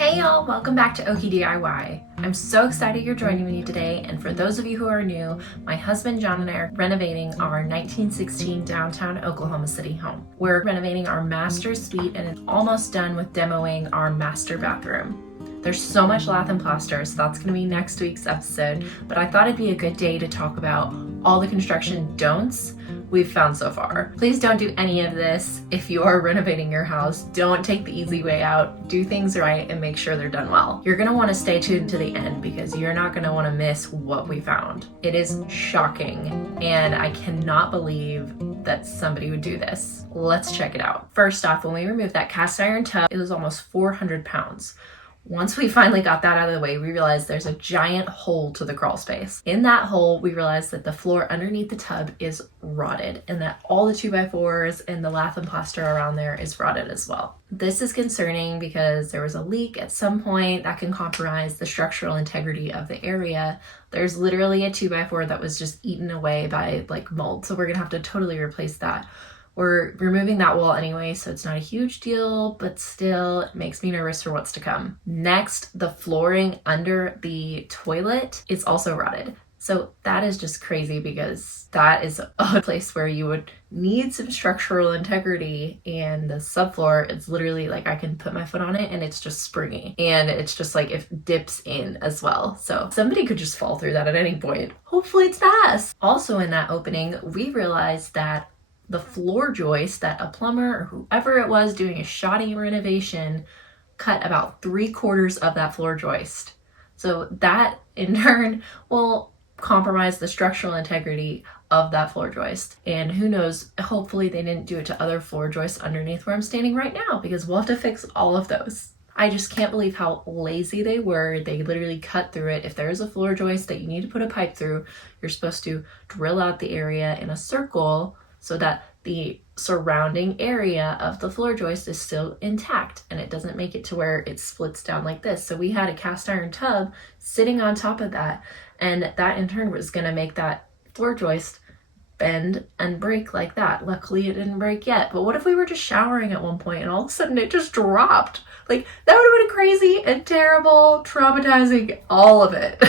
Hey y'all, welcome back to Okie DIY. I'm so excited you're joining me today, and for those of you who are new, my husband John and I are renovating our 1916 downtown Oklahoma City home. We're renovating our master suite and it's almost done with demoing our master bathroom. There's so much lath and plaster, so that's gonna be next week's episode, but I thought it'd be a good day to talk about all the construction don'ts we've found so far. Please don't do any of this if you are renovating your house. Don't take the easy way out. Do things right and make sure they're done well. You're gonna wanna stay tuned to the end because you're not gonna wanna miss what we found. It is shocking, and I cannot believe that somebody would do this. Let's check it out. First off, when we removed that cast iron tub, it was almost 400 pounds. Once we finally got that out of the way, we realized there's a giant hole to the crawl space. In that hole, we realized that the floor underneath the tub is rotted and that all the 2x4s and the lath and plaster around there is rotted as well. This is concerning because there was a leak at some point that can compromise the structural integrity of the area. There's literally a 2x4 that was just eaten away by mold, so we're gonna have to totally replace that. We're removing that wall anyway, so it's not a huge deal, but still it makes me nervous for what's to come. Next, the flooring under the toilet is also rotted. So that is just crazy because that is a place where you would need some structural integrity, and the subfloor, it's literally like I can put my foot on it and it's just springy, and it's just like it dips in as well. So somebody could just fall through that at any point. Hopefully it's not us. Also in that opening, we realized that the floor joist that a plumber or whoever it was doing a shoddy renovation cut about 3/4 of that floor joist. So that in turn will compromise the structural integrity of that floor joist. And who knows, hopefully they didn't do it to other floor joists underneath where I'm standing right now, because we'll have to fix all of those. I just can't believe how lazy they were. They literally cut through it. If there is a floor joist that you need to put a pipe through, you're supposed to drill out the area in a circle so that the surrounding area of the floor joist is still intact and it doesn't make it to where it splits down like this. So we had a cast iron tub sitting on top of that, and that in turn was going to make that floor joist bend and break like that. Luckily it didn't break yet, but what if we were just showering at one point and all of a sudden it just dropped? Like, that would have been crazy and terrible, traumatizing, all of it.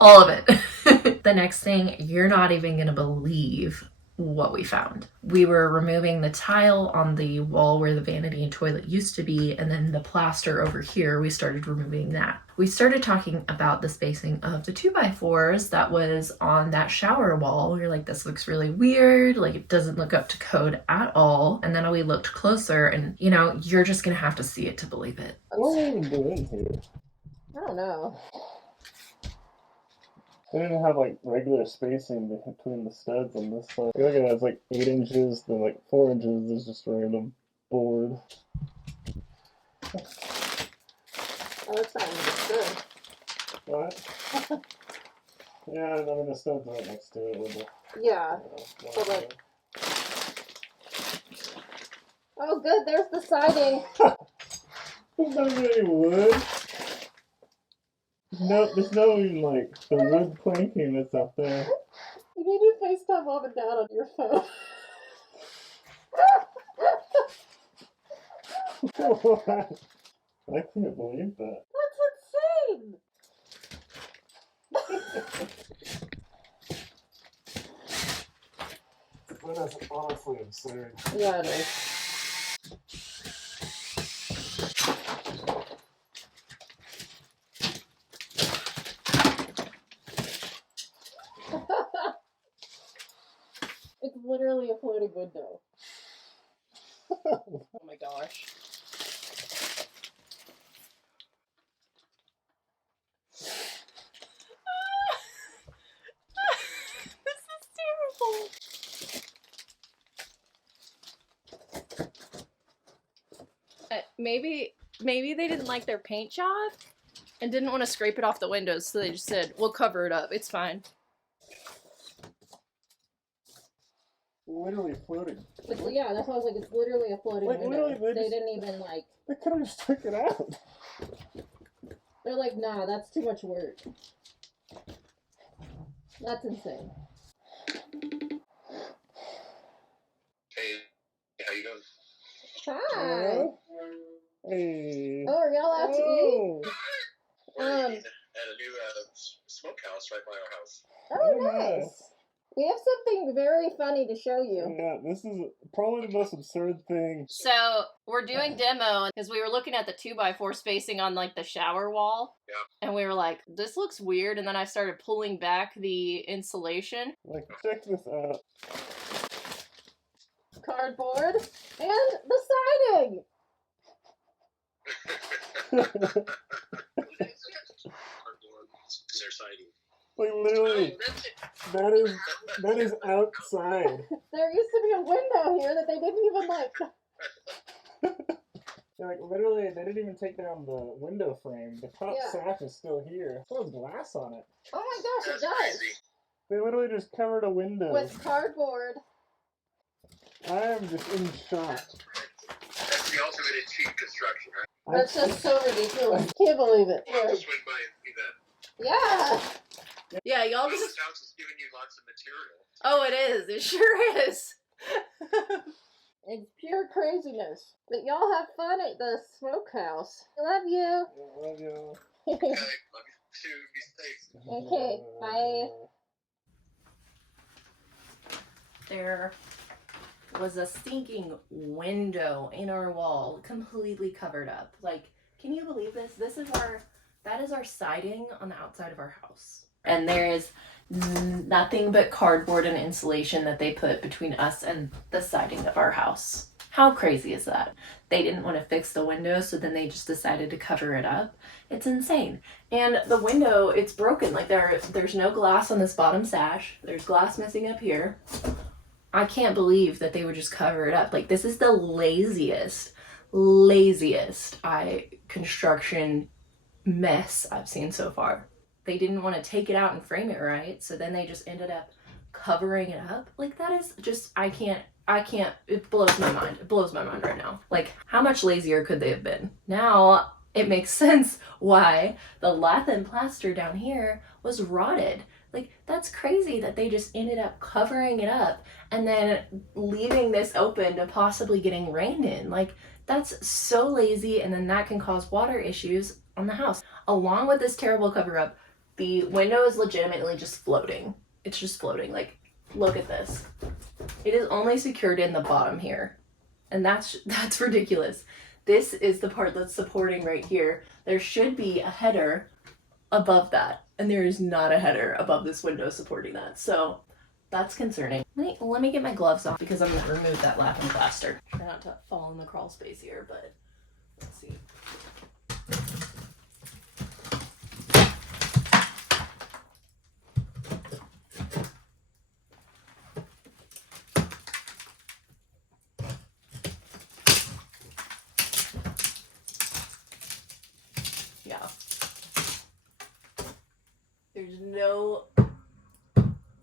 All of it. The next thing, you're not even gonna believe what we found. We were removing the tile on the wall where the vanity and toilet used to be, and then the plaster over here, we started removing that. We started talking about the spacing of the 2x4s that was on that shower wall. We were like, this looks really weird, like it doesn't look up to code at all. And then we looked closer and, you know, you're just gonna have to see it to believe it. What are we even doing here? I don't know. They didn't have regular spacing between the studs on this side. Look at it, it's 8 inches, then 4 inches is just random board. Oh, that's not even good. What? Yeah, I mean the studs right next to it with the. Yeah. But oh, good. There's the siding. There's not even any wood. There's no even the wood planking that's up there. You need to FaceTime mom and dad on your phone. What? I can't believe that. That's insane. That is honestly absurd. Yeah, it is. It's literally a floating window. Oh my gosh. This is terrible. Maybe they didn't like their paint job and didn't want to scrape it off the windows, so they just said, we'll cover it up. It's fine. Literally floating. Yeah, that's why I was like, it's literally a floating window. They didn't even They could have just took it out. They're like, nah, that's too much work. That's insane. Hey, how you doing? Hi. Hey. Oh, are y'all out to eat? We're eating at a new smokehouse right by our house. Oh, nice. We have something very funny to show you. Yeah, this is probably the most absurd thing. So we're doing demo because we were looking at the 2x4 spacing on like the shower wall. Yeah. And we were like, this looks weird. And then I started pulling back the insulation. Like, check this out. Cardboard and the siding. Cardboard in their siding. Like, literally, Oh, that's it. that is outside. There used to be a window here that they didn't even like. Like, literally, they didn't even take down the window frame. The top Yeah. sash is still here. It still has glass on it. Oh my gosh, That's it does. crazy. They literally just covered a window. With cardboard. I am just in shock. That's the ultimate in cheap construction, right? That's just so ridiculous. Can't believe it. We'll have to swing by and see that. Yeah. Yeah, y'all Well, just. this house is giving you lots of material. Oh, it is. It sure is. It's pure craziness. But y'all have fun at the smokehouse. I love you. I love you. Okay, love you too. Be safe. Okay, bye. There was a stinking window in our wall, completely covered up. Like, can you believe this? That is our siding on the outside of our house. And there is nothing but cardboard and insulation that they put between us and the siding of our house. How crazy is that? They didn't want to fix the window, so then they just decided to cover it up. It's insane. And the window, it's broken. Like, there's no glass on this bottom sash. There's glass missing up here. I can't believe that they would just cover it up. Like, this is the laziest construction mess I've seen so far. They didn't want to take it out and frame it right, so then they just ended up covering it up. Like, that is just, I can't, it blows my mind. It blows my mind right now. Like, how much lazier could they have been? Now, it makes sense why the lath and plaster down here was rotted. Like, that's crazy that they just ended up covering it up and then leaving this open to possibly getting rained in. Like, that's so lazy, and then that can cause water issues on the house. Along with this terrible cover up, the window is legitimately just floating. It's just floating. Like, look at this. It is only secured in the bottom here. And that's ridiculous. This is the part that's supporting right here. There should be a header above that, and there is not a header above this window supporting that. So that's concerning. Let me get my gloves off because I'm gonna remove that lath and plaster. Try not to fall in the crawl space here, but let's see. Yeah. There's no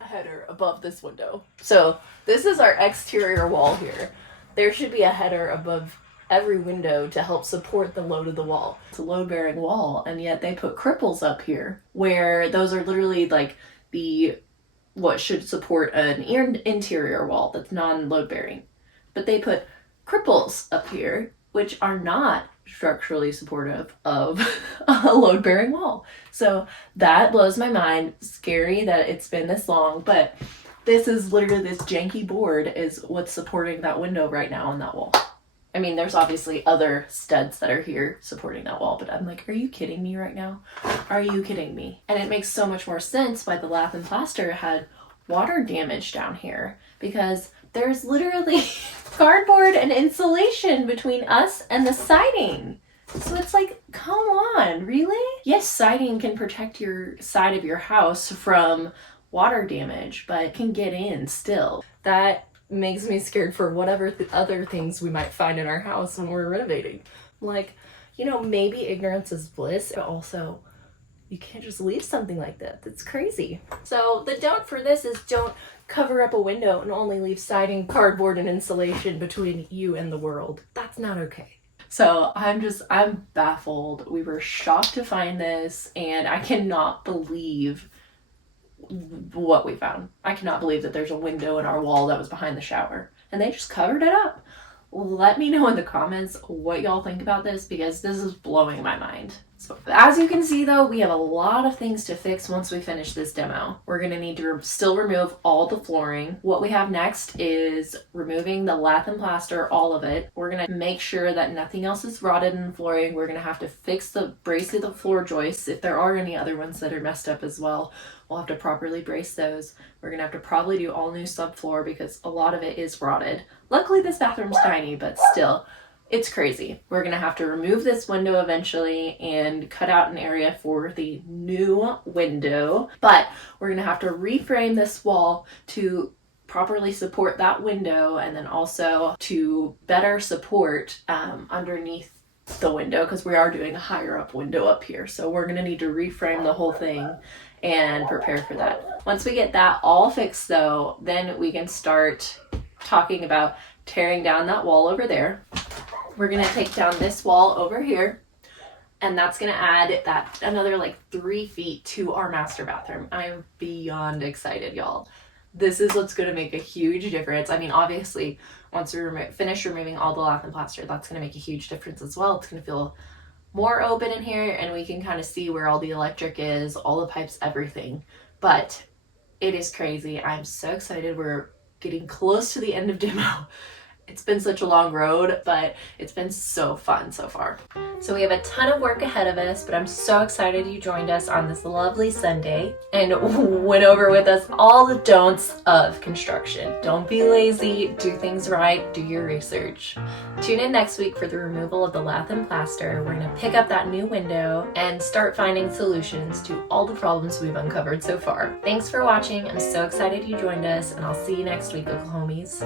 header above this window. So this is our exterior wall here. There should be a header above every window to help support the load of the wall. It's a load-bearing wall, and yet they put cripples up here where those are literally like what should support an interior wall that's non-load bearing. But they put cripples up here, which are not structurally supportive of a load-bearing wall. So that blows my mind. Scary that it's been this long, but this is literally, this janky board is what's supporting that window right now on that wall. I mean, there's obviously other studs that are here supporting that wall, but I'm like, are you kidding me right now? Are you kidding me? And it makes so much more sense why the lath and plaster had water damage down here, because there's literally cardboard and insulation between us and the siding. So it's like, come on, really? Yes, siding can protect your side of your house from water damage, but it can get in still. That makes me scared for whatever other things we might find in our house when we're renovating. Like, maybe ignorance is bliss, but also you can't just leave something like that. That's crazy. So the don't for this is don't cover up a window and only leave siding, cardboard, and insulation between you and the world. That's not okay. So I'm baffled. We were shocked to find this, and I cannot believe what we found. I cannot believe that there's a window in our wall that was behind the shower, and they just covered it up. Let me know in the comments what y'all think about this, because this is blowing my mind. So as you can see though, we have a lot of things to fix once we finish this demo. We're gonna need to still remove all the flooring. What we have next is removing the lath and plaster, all of it. We're gonna make sure that nothing else is rotted in the flooring. We're gonna have to fix the brace of the floor joists. If there are any other ones that are messed up as well, we'll have to properly brace those. We're gonna have to probably do all new subfloor because a lot of it is rotted. Luckily this bathroom's tiny, but still, it's crazy. We're gonna have to remove this window eventually and cut out an area for the new window, but we're gonna have to reframe this wall to properly support that window, and then also to better support underneath the window, because we are doing a higher up window up here. So we're gonna need to reframe the whole thing and prepare for that. Once we get that all fixed though, then we can start talking about tearing down that wall over there. We're gonna take down this wall over here, and that's gonna add that another like 3 feet to our master bathroom. I'm beyond excited, y'all. This is what's gonna make a huge difference. I mean, obviously, once we finish removing all the lath and plaster, that's gonna make a huge difference as well. It's gonna feel more open in here, and we can kind of see where all the electric is, all the pipes, everything. But it is crazy. I'm so excited. We're getting close to the end of demo. It's been such a long road, but it's been so fun so far. So we have a ton of work ahead of us, but I'm so excited you joined us on this lovely Sunday and went over with us all the don'ts of construction. Don't be lazy, do things right, do your research. Tune in next week for the removal of the lath and plaster. We're gonna pick up that new window and start finding solutions to all the problems we've uncovered so far. Thanks for watching. I'm so excited you joined us, and I'll see you next week, Oklahomies.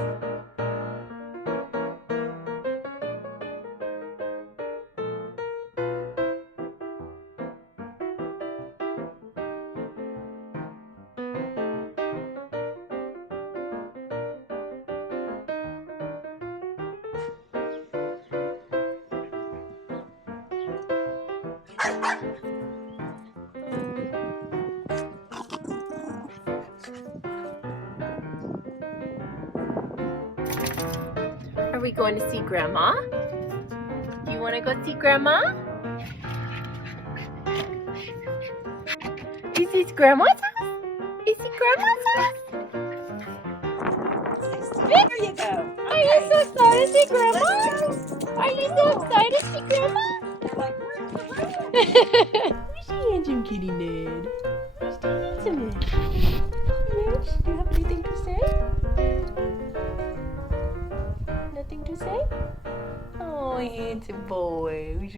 Are we going to see Grandma? Do you want to go see Grandma? Is this Grandma's house? Is it Grandma's house? There you go. Are you so excited to see Grandma? Are you so excited to see Grandma? Like, where's the room?